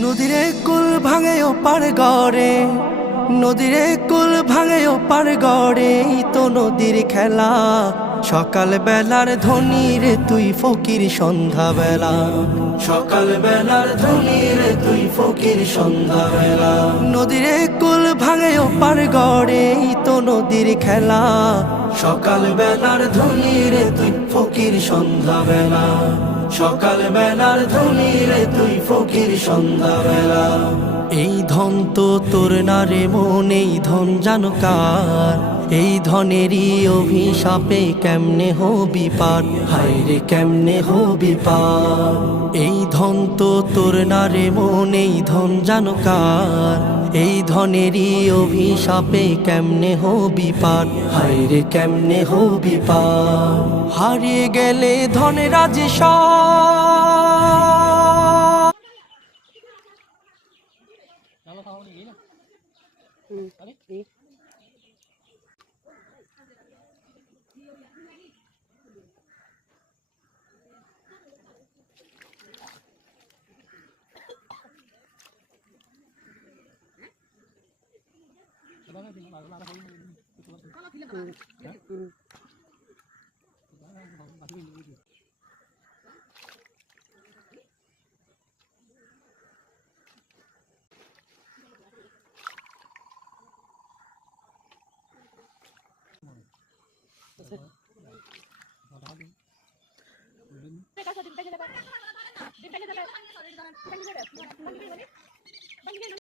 নদীরে কুল ভাঙে ও পার গড়ে, নদীরে কুল ভাঙে ও পার গড়ে, তো নদীর খেলা। সকাল বেলার ধনী রে তুই ফকির সন্ধ্যা বেলা, সকাল বেলার ধনী রে তুই ফকির সন্ধ্যা বেলা। নদীরে কুল ভাঙে ও পার গড়ে, তো নদীর খেলা। সকাল বেলার ধনী রে তুই ফকির সন্ধ্যা বেলা, সকাল বেলার ধনী রে তুই ফকির সন্ধ্যা বেলা। এই ধন তো তোর না রে মন, এই ধন জানো কার? এই ধনেরই অভিশাপে কেমনে হবি পার, হায় রে কেমনে হবি পার। এই ধন তো তোর না রে মন, এই ধন জানো কার? এই ধনেরই অভিশাপে কেমনে হবি পার, হায় রে কেমনে হবি পার। হারিয়ে গেলে ধনের রাজে